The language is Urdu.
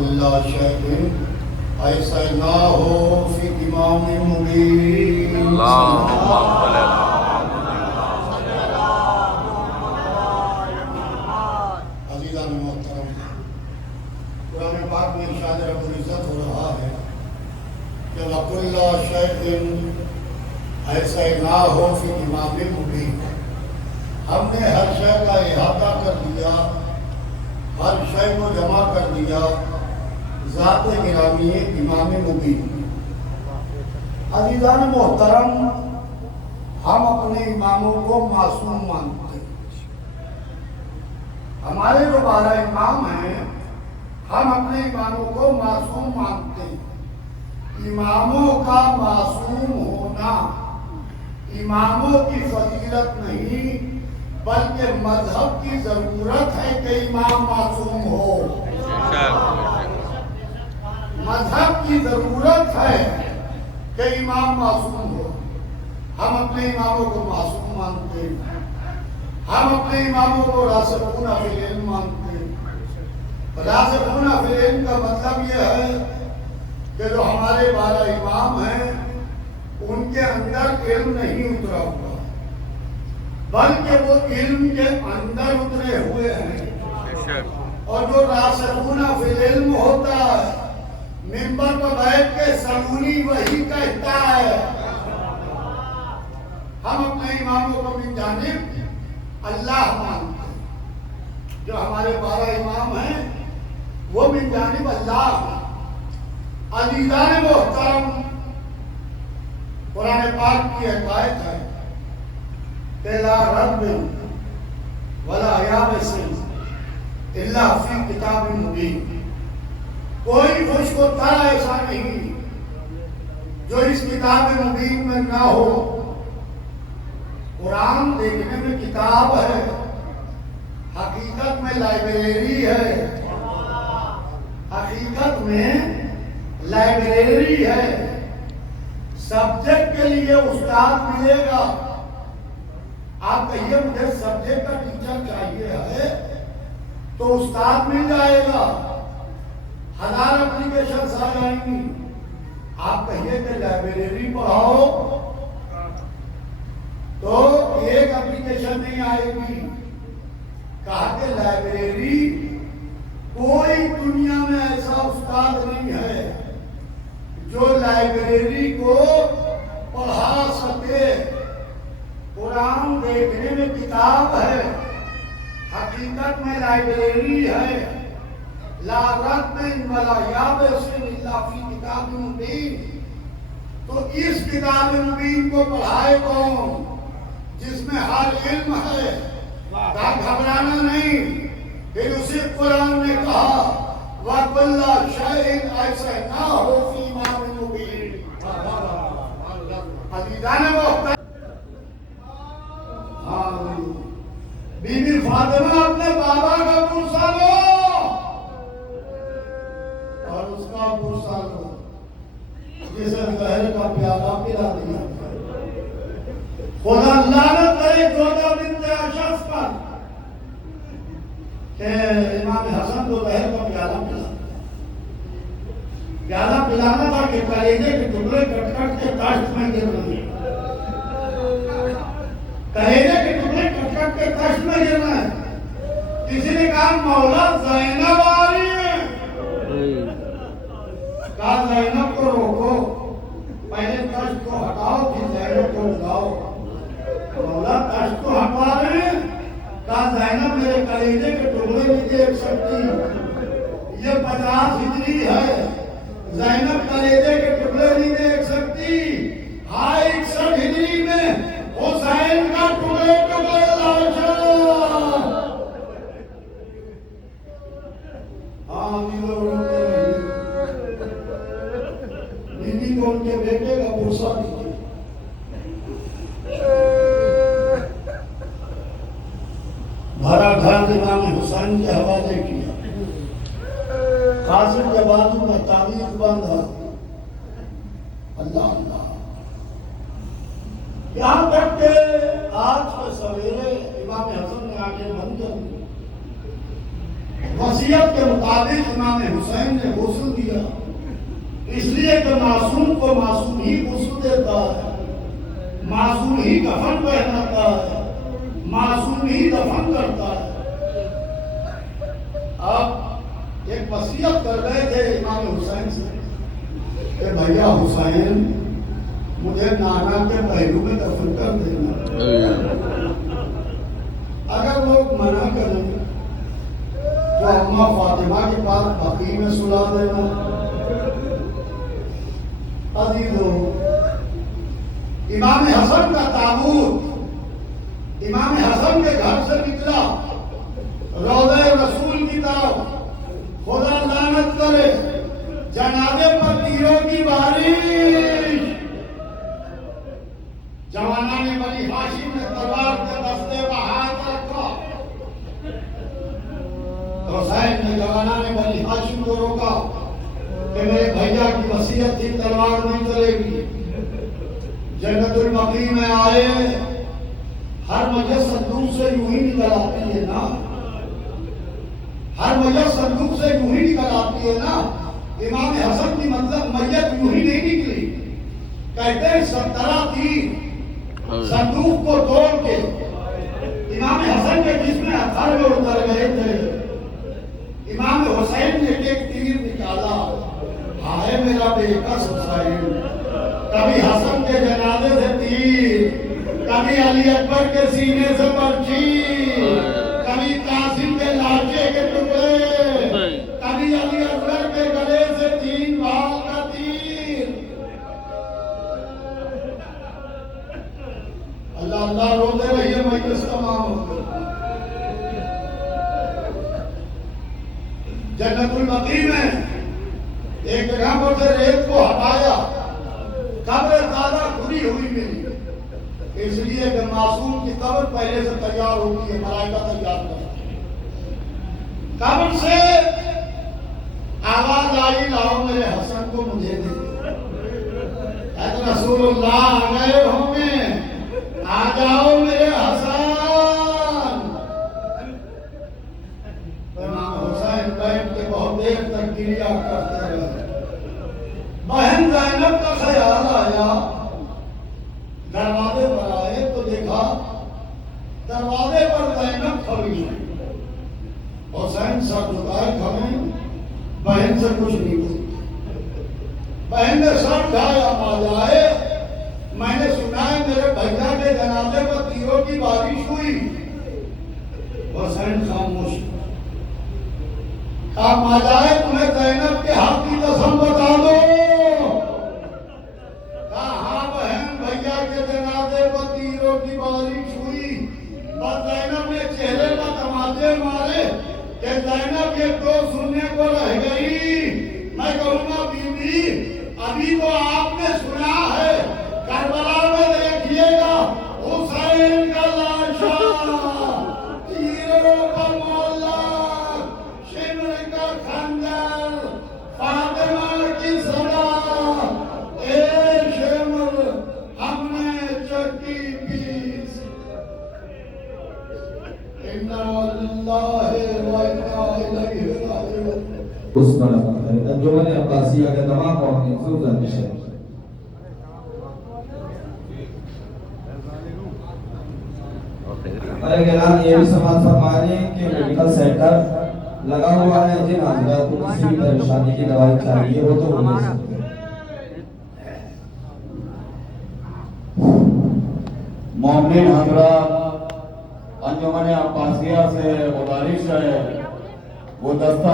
وَكُلَّ شَيْءٍ أَحْصَيْنَاهُ فِي إِمَامٍ مُبِينٍ. اللهم صل على عزیزان محترم، قرآن پاک میں ارشاد رب العزت ہو رہا ہے کہ وَكُلَّ شَيْءٍ أَحْصَيْنَاهُ فِي إِمَامٍ مُبِينٍ. ہم نے ہر شے کا احاطہ کر دیا، ہر شے کو جمع کر دیا ذات گرامی امام مبین. عزیزان محترم، ہم اپنے اماموں کو معصوم مانتے ہیں. ہمارے جو 12 امام ہیں ہم اپنے اماموں کو معصوم مانتے ہیں. اماموں کا معصوم ہونا اماموں کی فضیلت نہیں بلکہ مذہب کی ضرورت ہے کہ امام معصوم ہو. مذہب کی ضرورت ہے کہ امام معصوم ہو. ہم اپنے اماموں کو معصوم مانتے ہیں. ہم اپنے اماموں کو راسخون فی العلم مانتے ہیں. راسخون فی العلم کا مطلب یہ ہے کہ جو ہمارے 12 امام ہیں ان کے اندر علم نہیں اترا ہوا بلکہ وہ علم کے اندر اترے ہوئے ہیں. اور جو راسخون فی العلم ہوتا ہے ممبر پر بیٹھ کے سلونی وہی کہتا ہے. ہم اپنے اماموں کو من جانب اللہ مانتے ہیں. جو ہمارے 12 امام ہیں وہ من جانب اللہ ہیں. عزیزان محترم، قرآن پاک کی ایک آیت ہے کہ لا رب ولا یابس الا فی کتاب مبین. کوئی خوش کو تر ایسا نہیں جو اس کتاب مبین میں نہ ہو. قرآن دیکھنے میں کتاب ہے، حقیقت میں لائبریری ہے. حقیقت میں لائبریری ہے. سبجیکٹ کے لیے استاد ملے گا. آپ کہیے مجھے سبجیکٹ کا ٹیچر چاہیے ہے تو استاد مل جائے گا. 1000 اپلیکیشنز آ جائیں گی. آپ کہیے کہ لائبریری پڑھاؤ تو ایک اپلیکیشن نہیں آئے گی. کہا کہ لائبریری کوئی دنیا میں ایسا استاد نہیں ہے جو لائبریری کو پڑھا سکے. قرآن دیکھنے میں کتاب ہے، حقیقت میں لائبریری ہے. لا رب ولا یابس الا فی کتاب مبین. تو اس کتاب مبین کو پڑھائے کون؟ جس میں ہر علم ہے. گھبرانا نہیں. پھر اسی قرآن نے کہا وَكُلَّ شَيْءٍ أَحْصَيْنَاهُ فِي إِمَامٍ مُبِينٍ. عزیزان محترم، بی بی فاطمہ اپنے بابا کا پرسا لو اور اس کا پرسا لو جسے زہر کا پیالہ پلا دیا. خدا لعنت کرے زوجہ بنت اشعث پر کہ امام حسن کو زہر کا پیالہ پلانا تھا کہ کلیجے کے ٹکڑے کٹ کٹ کے تاشت میں گر رہے. کلیجے کے ٹکڑے کٹ کٹ کے تاشت میں گرنا ہے. کسی نے کہا مولا زینب آ رہی ہے. کہا زینب کو روکو، پہلے تاشت کو ہٹاؤ پھر زینب کو اٹھاؤ. مولا تاشت کو ہٹوا رہے ہیں. کہا زینب میرے کلیجے کے ٹکڑے نہیں دیکھ سکتی. یہ 50 ہجری ہے. زینب کلیجے کے ٹکڑے نہیں دیکھ سکتی. 61 ہجری میں حسین کا ٹکڑے ٹکڑے لاشا. بیوی کو ان کے بیٹے کا پرسا دیجیے. بھرا گھر امام حسین کے حوالے کیا. قاسم کے بازو میں تعویذ باندھا. اللہ اللہ. یہاں تک کہ آج کے سویرے امام حسن نے آگے بند کر دی. وصیت کے مطابق امام حسین نے اس لیے کہ معصوم کو معصوم ہی غسل دیتا ہے، معصوم ہی کفن پہناتا ہے، معصوم ہی دفن کرتا ہے۔ آپ ایک وصیت کر رہے تھے امام حسین سے کہ بھیا حسین مجھے نانا کے پہلو میں دفن کر دینا۔ اگر لوگ منع کریں تو اماں فاطمہ کے پاس بقیع میں سلا دینا۔ عزیزو، امام حسن کا تابوت امام حسن کے گھر سے نکلا روضہ رسول کی طرف، خدا لعنت کرے جنازے پر تیروں کی بارش، جوانان بنی ہاشم نے تلوار کے دستے پر ہاتھ رکھا، حسین نے جوانان بنی ہاشم کو روکا کہ میرے بھیا کی وصیت تھی تلوار نہیں چلے گی۔ جنت البقیع میں آئے، ہر مجلس صندوق سے یوں ہی نکل آتی ہے نا، ہر مجلس صندوق سے یوں ہی نکل آتی ہے نا۔ امام حسن کی مطلب میت یوں ہی نہیں نکلی، کہتے ہیں 17 تیر صندوق کو توڑ کے امام حسن کے جسم اثر میں اتر گئے تھے۔ امام حسین نے ایک تیر نکالا، ہائے میرا بے کس حسین، کبھی حسن کے جنازے سے تیر، کبھی علی اکبر کے سینے سے برچھی، کبھی قاسم کے لاشے کے ٹکڑے، کبھی علی اکبر کے گلے سے 3 بال کا تیر۔ اللہ اللہ روتے رہیے، مجلس تمام ہو گئی۔ جنت البقیع میں ایک جگہ پر سے ریت کو ہٹایا، قبر زیادہ کھلی ہوئی ملی، اس لیے کہ معصوم کی قبر پہلے سے تیار ہوتی ہے، ملائکہ تیار کرتی ہے۔ قبر سے آواز آئی، لاؤ میرے حسن کو مجھے دے دو۔ حضرت رسول اللہ آ گئے ہوں گے، آ جاؤ میرے حسن۔ امام حسین بیٹھ کے بہت دیر تک گریا کرتے رہے۔ بہن زینب کا خیال آیا، دروازے پر آئے تو دیکھا دروازے پر زینب کھڑی ہے، حسین سر جھکائے کھڑے، بہن سے کچھ نہیں بولتی۔ بہن نے سر اٹھایا، آ جائے میں نے سنا ہے میرے بھیا کے جنازے پر تیروں کی بارش ہوئی۔ حسین خاموش، کہا آ جائے تمہیں زینب کے حق کی قسم بتا دو۔ کی بارش ہوئی، بس زینب نے چہرے پر تماچے مارے کہ زینب یہ تو سننے کو رہ گئی۔ میں کہوں گا بی بی ابھی تو آپ نے سنا ہے، کربلا میں دیکھیے گا حسین کا لاشا تیروں پر معلق، شمر کا خنجر، فاطمہ کی صدا، اے شمر ہم نے چکی پیس، انا للہ و انا الیہ راجعون۔ اس پر انجمن عباسیہ کے تمام قومی ضرور نشے اور ایک اعلان یہ بھی سماعت فرمائیں کہ میڈیکل سینٹر لگا ہوا ہے، جن حضرات کو کسی بھی پریشانی کی دوائی چاہیے وہ تو لے سکتے ہیں۔ مومن حضرات، انجمن عباسیہ سے گزارش ہے وہ دستہ